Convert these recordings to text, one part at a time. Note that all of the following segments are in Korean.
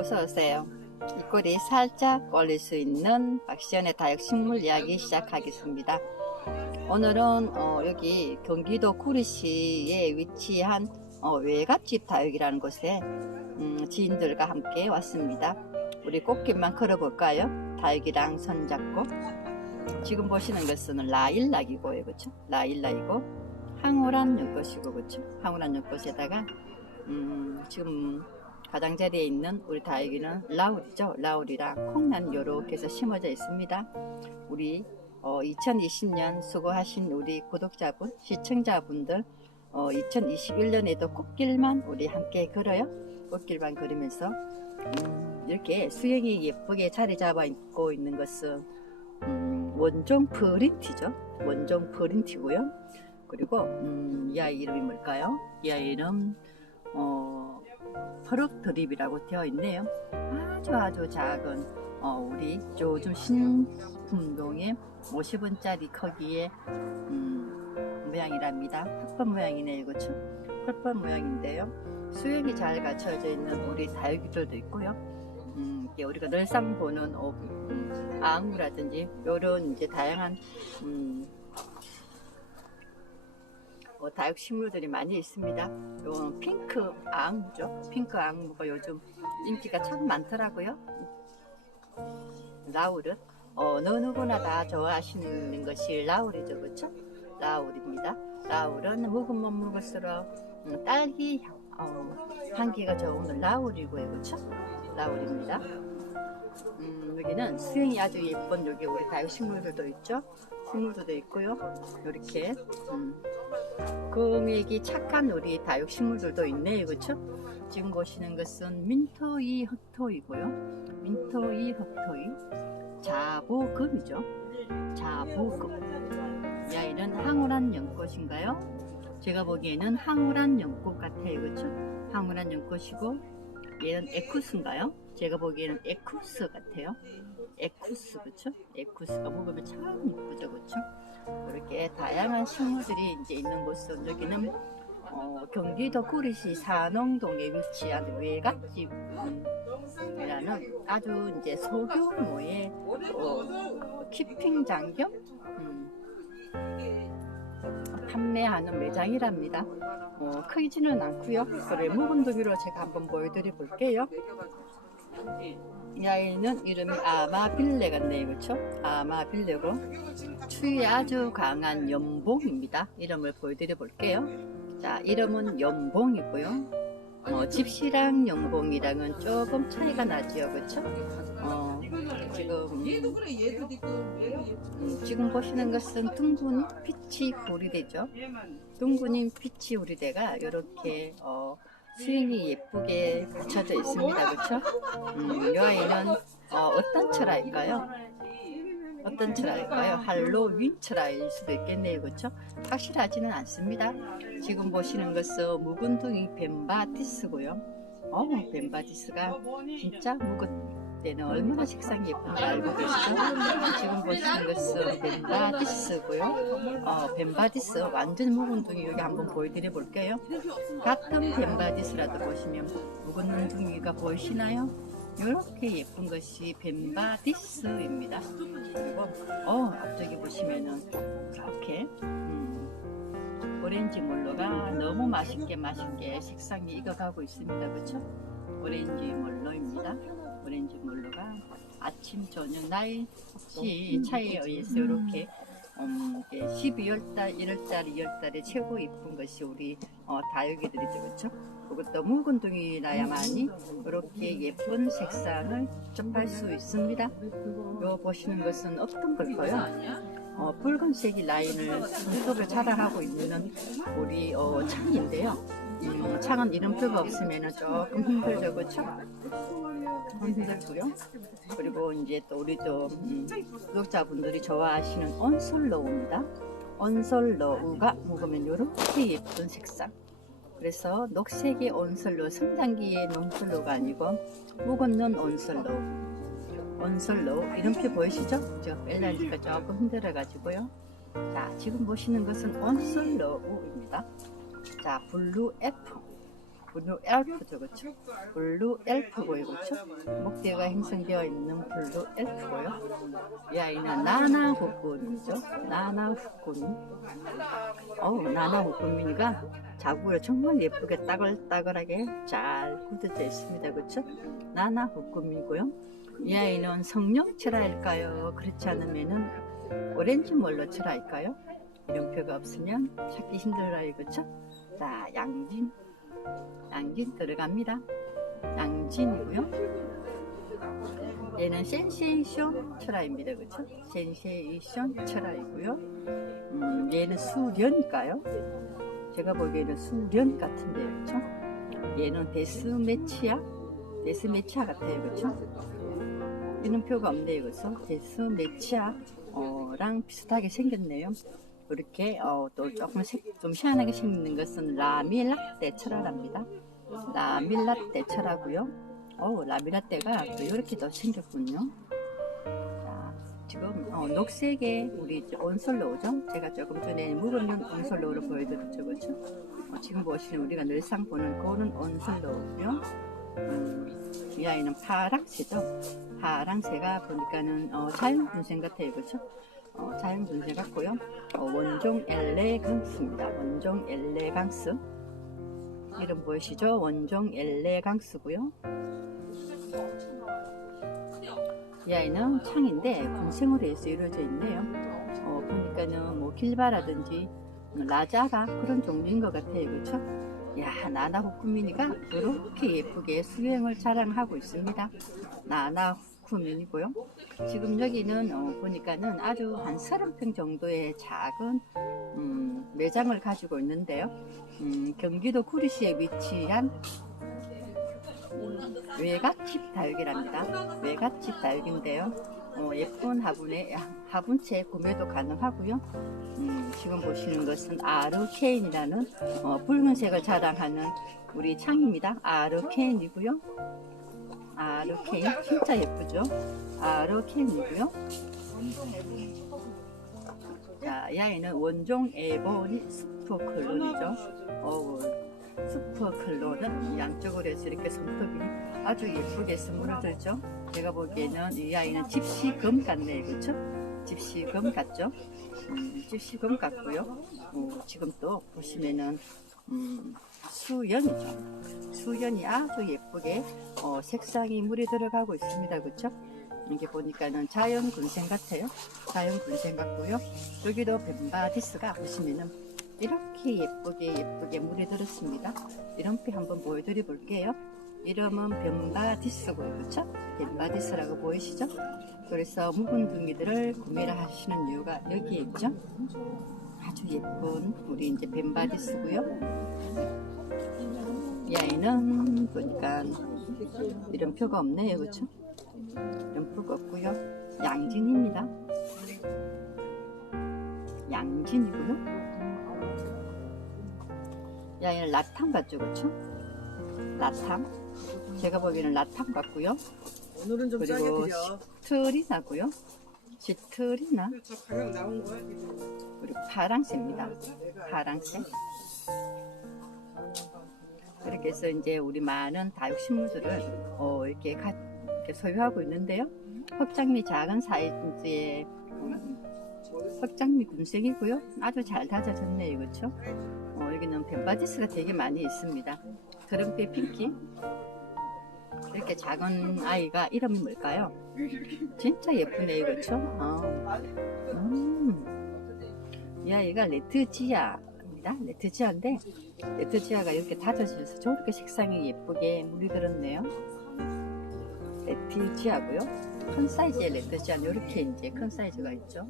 어서오세요. 입꼬리 살짝 올릴 수 있는 박시연의 다육식물 이야기 시작하겠습니다. 오늘은 어, 여기 경기도 구리시에 위치한 어, 외갓집 다육이라는 곳에 음, 지인들과 함께 왔습니다. 우리 꽃길만 걸어볼까요? 다육이랑 손잡고 지금 보시는 것은 라일락이고요, 그렇죠? 라일락이고 황홀한 연꽃이고 그렇죠? 황홀한 연꽃에다가 음, 지금 가장자리에 있는 우리 다육이는 라울이죠. 라울이랑 콩나는 요렇게 해서 심어져 있습니다. 우리 어, 2020년 수고하신 우리 구독자분, 시청자분들 어, 2021년에도 꽃길만 우리 함께 걸어요. 꽃길만 걸으면서 음, 이렇게 수영이 예쁘게 자리 잡아 있고 있는 것은 음, 원종 프린티죠. 원종 프린티고요. 그리고 음, 이 아이 이름이 뭘까요? 이 아이는 어, 퍼럭 드립이라고 되어 있네요. 아주 아주 작은 어, 우리 요즘 신품동의 50원짜리 크기의 음, 모양이랍니다. 펄펄 모양이네요, 그렇죠? 펄펄 모양인데요. 수영이 잘 갖춰져 있는 우리 다육이들도 있고요. 음, 이게 우리가 늘상 보는 어, 음, 아웅이라든지 이런 이제 다양한 음, 뭐 다육 식물들이 많이 있습니다. 요 핑크 앙무죠. 핑크 앙무가 요즘 인기가 참 많더라고요. 라울은 어느 누구나 다 좋아하시는 것이 라울이죠, 그렇죠? 라울입니다. 라울은 묵으면 묵을수록 음, 딸기 향, 어, 향기가 좋은 라울이고요, 그렇죠? 라울입니다. 음, 여기는 수영이 아주 예쁜 여기 우리 다육 식물들도 있죠. 식물들도 있고요. 이렇게 음, 금액이 착한 우리 다육 식물들도 있네요, 그렇죠? 지금 보시는 것은 민토이 흑토이고요. 민토이 흑토이 자보금이죠. 자보금. 이 아이는 황홀한 연꽃인가요? 제가 보기에는 황홀한 연꽃 같아요, 그렇죠? 황홀한 연꽃이고 얘는 에쿠스인가요? 제가 보기에는 에쿠스 같아요. 에쿠스 그렇죠? 에쿠스가 먹으면 참 이쁘죠, 그렇죠? 이렇게 다양한 식물들이 이제 있는 곳은 여기는 어, 경기도 구리시 산홍동에 위치한 외갓집이라는 아주 이제 소규모의 어, 키핑 장경 음, 판매하는 매장이랍니다. 어, 크지는 않고요. 그래 묵은 두기로 제가 한번 보여드려 볼게요. 이 아이는 이름이 아마빌레 같네요, 그렇죠? 아마빌레고 추위에 아주 강한 연봉입니다. 이름을 보여드려 볼게요. 자, 이름은 연봉이고요. 어, 집시랑 연봉이랑은 조금 차이가 나지요, 그렇죠? 어, 지금 음, 지금 보시는 것은 둥근 피치 보리대죠. 둥근인 피치 우리대가 이렇게 어, 스윙이 예쁘게 갖춰져 있습니다. 그렇죠? 음, 이 아이는 어, 어떤 철화일까요? 어떤 철화일까요? 할로윈 철화일 수도 있겠네요. 그렇죠? 확실하지는 않습니다. 지금 보시는 것은 묵은둥이 벤바디스고요. 어, 벤바디스가 진짜 묵은 때는 얼마나 색상이 예쁜지 알고 계시죠? 지금 보시는 것은 벤바디스고요. 어, 벤바디스 완전 묵은둥이 여기 한번 보여드려 볼게요. 같은 벤바디스라도 보시면 묵은둥이가 보이시나요? 이렇게 예쁜 것이 벤바디스입니다. 그리고 어 앞쪽에 보시면은 이렇게 음, 오렌지 몰로가 너무 맛있게 맛있게 색상이 익어가고 있습니다. 그렇죠? 오렌지 몰로입니다. 오렌지 몰로가 아침 저녁 날씨 차이에 의해서 이렇게 음, 12월달, 1월달, 2월달에 최고 이쁜 것이 우리 어, 다육이들이죠, 그렇죠? 그것도 묵은둥이라야만이 이렇게 예쁜 색상을 접할 수 있습니다. 요 보시는 것은 어떤 걸까요? 어, 붉은색이 라인을 손톱을 자라하고 있는 우리 어, 창인데요. 음, 창은 이름표가 없으면 조금 힘들죠, 그렇죠? 힘들고요. 그리고 이제 또 우리 또 음, 구독자분들이 좋아하시는 온솔로우입니다. 온솔로우가 먹으면 이렇게 예쁜 색상. 그래서 녹색이 온솔로 성장기의 논솔로가 아니고 묵은는 온솔로 온솔로 이름표 보이시죠? 저 엘라니까 조금 힘들어 가지고요. 자 지금 보시는 것은 온솔로우입니다. 자 블루 F 블루 엘프죠, 그렇죠? 블루 엘프고요, 그렇죠? 목대가 형성되어 있는 블루 엘프고요. 이 아이는 나나 후꾼이죠. 나나 후꾼. 어우, 나나 후꾼미니가 자구를 정말 예쁘게 따글따글하게 잘 굳어져 있습니다, 그렇죠? 나나 후꾼미고요. 이 아이는 성령 철화일까요? 그렇지 않으면은 오렌지 멀로 철화일까요? 이름표가 없으면 찾기 힘들어요, 그렇죠? 자, 양진. 양진 들어갑니다. 양진이고요. 얘는 센세이션 철화입니다. 그렇죠? 센세이션 철화이고요. 음, 얘는 수련일까요? 제가 보기에는 수련 같은데요. 그렇죠? 얘는 데스매치아? 데스매치아 같아요. 그렇죠? 이름표가 없네요. 그래서 데스매치아랑 비슷하게 생겼네요. 이렇게 어, 또 조금 색, 좀 희한하게 생긴 것은 라밀라떼 철화랍니다. 라밀라떼 철화고요. 어, 라밀라떼가 또 이렇게도 생겼군요. 자, 지금 어, 녹색의 우리 온솔로우죠. 제가 조금 전에 묵은 온솔로우를 보여드렸죠, 그렇죠? 어, 지금 보시는 우리가 늘상 보는 그런 온솔로우고요. 음, 이 아이는 파랑새죠. 파랑새가 보니까는 어, 자연 분생 같아요, 그렇죠? 어, 자연 분쇄 같고요. 어, 원종 엘레강스입니다. 원종 엘레강스. 이름 보이시죠? 원종 엘레강스고요. 이 아이는 창인데 군생으로 해서 이루어져 있네요. 어, 보니까는 뭐 길바라든지 라자가 그런 종류인 것 같아요. 그렇죠? 야, 나나 후쿠미니가 그렇게 예쁘게 수행을 자랑하고 있습니다. 나나 후 쿠미니고요. 지금 여기는 어, 보니까는 아주 한 30평 정도의 작은 음, 매장을 가지고 있는데요. 음, 경기도 구리시에 위치한 외갓집 다육이랍니다. 외갓집 다육인데요. 어, 예쁜 화분에 화분채 구매도 가능하고요. 음, 지금 보시는 것은 아르케인이라는 어, 붉은색을 자랑하는 우리 창입니다. 아르케인이고요. 아르케인 진짜 예쁘죠? 아르케인이고요. 자, 이 아이는 원종 에보니 스프클론이죠. 어, 스프클론은 양쪽으로 해서 이렇게 손톱이 아주 예쁘게 스물어들죠. 제가 보기에는 이 아이는 집시금 같네요. 그렇죠? 집시금 같죠? 음, 집시금 같고요. 어, 지금 또 보시면은 음, 수연이죠. 수연이 아주 예쁘게 어, 색상이 물이 들어가고 있습니다. 그렇죠? 이게 보니까는 자연 군생 같아요. 자연 군생 같고요. 여기도 벤바디스가 보시면은 이렇게 예쁘게 예쁘게 물이 들었습니다. 이름표 한번 보여드려 볼게요. 이름은 벤바디스고요. 그렇죠? 벤바디스라고 보이시죠? 그래서 묵은 둥이들을 구매를 하시는 이유가 여기에 있죠. 아주 예쁜 우리 이제 벤바디스고요. 이 아이는 보니까 이름표가 없네요. 그렇죠? 이름표가 없고요. 양진입니다. 양진이고요. 이 아이는 라탕 같죠, 그렇죠? 라탕. 제가 보기에는 라탕 같고요. 오늘은 좀 싸게 그리고 드려. 시트리나고요. 시트리나 저 가격 나온 거야 지금. 그리고 파랑새입니다. 파랑새. 그렇게 해서 이제 우리 많은 다육식물들을 어, 이렇게, 가, 이렇게 소유하고 있는데요. 흑장미 작은 사이즈의 음, 흑장미 군색이고요. 아주 잘 다져졌네요, 그렇죠? 어, 여기는 벤바디스가 되게 많이 있습니다. 드럼빛 핑키. 이렇게 작은 아이가 이름이 뭘까요? 진짜 예쁘네요, 그렇죠? 어. 음. 이 아이가 레트지아입니다. 레트지아인데 레트지아가 이렇게 다져져서 저렇게 색상이 예쁘게 물이 들었네요. 레트지아고요. 큰 사이즈의 레트지아는 이렇게 이제 큰 사이즈가 있죠.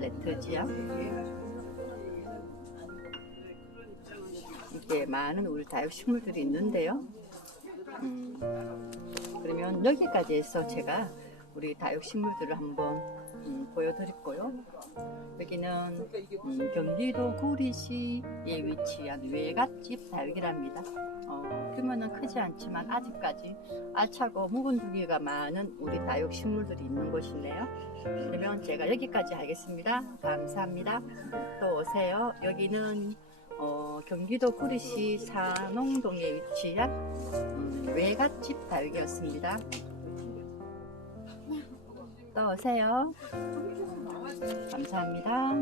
레트지아. 이게 많은 우리 다육식물들이 있는데요. 음, 그러면 여기까지 해서 제가 우리 다육식물들을 한번 음, 보여드렸고요. 여기는 음, 경기도 구리시에 위치한 외갓집 다육이랍니다. 어, 규모는 크지 않지만 아직까지 알차고 묵은 두기가 많은 우리 다육 식물들이 있는 곳이네요. 그러면 제가 여기까지 하겠습니다. 감사합니다. 또 오세요. 여기는 어, 경기도 구리시 산홍동에 위치한 음, 외갓집 다육이었습니다. 또 오세요. 감사합니다.